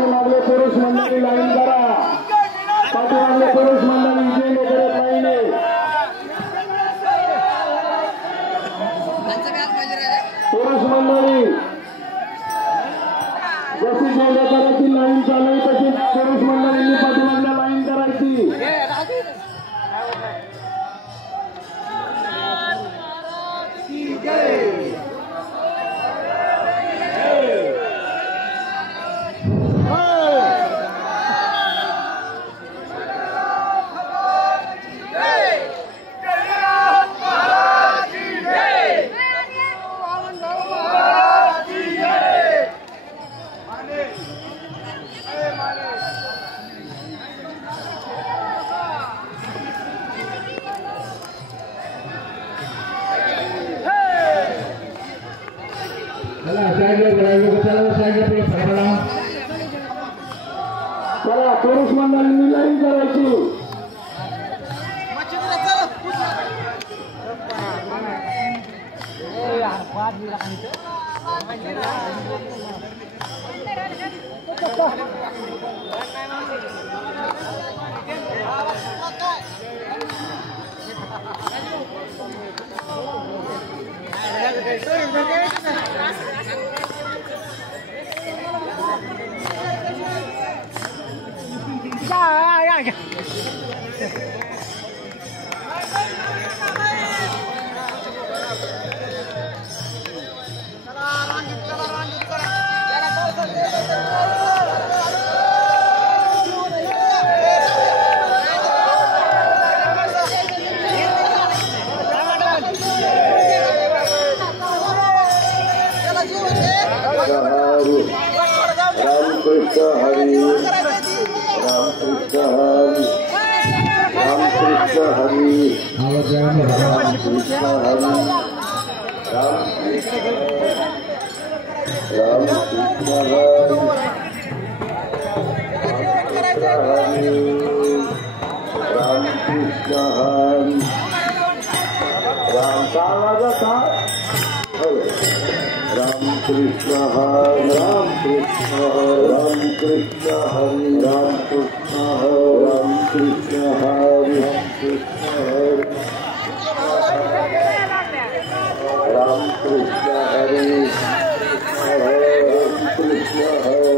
पाठीमागले पुरुष मंडळी लाईन करा. पाठीमागले पुरुष मंडळी इथे करत नाही. पुरुष मंडळी जशी जेवढ्या करायची लाईन चालू तशी पुरुष मंडळींनी पाठीमागल्या लाईन करायची. चला पुरुष मंडळींनी लाईन करायची. रामकृष्ण हरी रामकृष्ण हरी रामकृष्ण हरी रामकृष्ण हरी रामकृष्ण हरी रामकृष्ण हरी राम का रामकृष्ण हरे रामकृष्ण रामकृष्ण हरे रामकृष्ण रामकृष्ण हरे रामकृष्ण हरे रामकृष्ण हरे रामकृष्ण हरे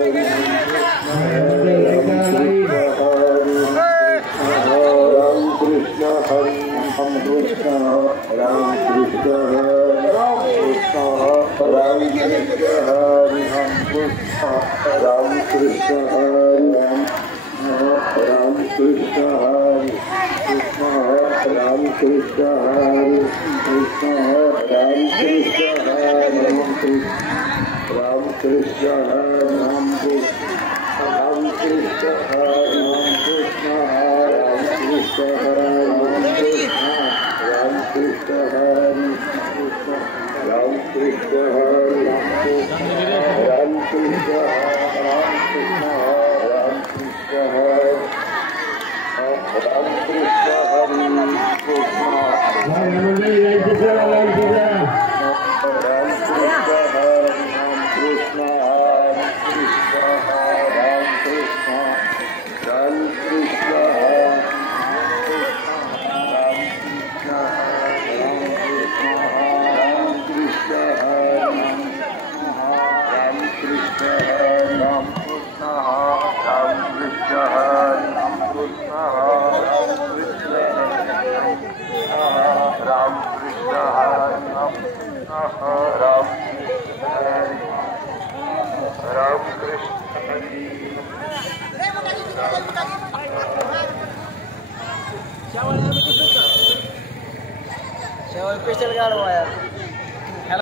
रामकृष्ण रामकृष्ण रामकृष्ण हरि रामकृष्ण हरि रामकृष्ण हरि कृष्ण रामकृष्ण हरि कृष्ण रामकृष्ण हरि रामकृष्ण हरि रामकृष्ण हरि रामकृष्ण रामकृष्ण हरि रामकृष्ण हरि रामकृष्ण हरे रामकृष्ण रामकृष्ण रामकृष्ण हरे रामकृष्ण हरि स्पेशल गाडवा यार.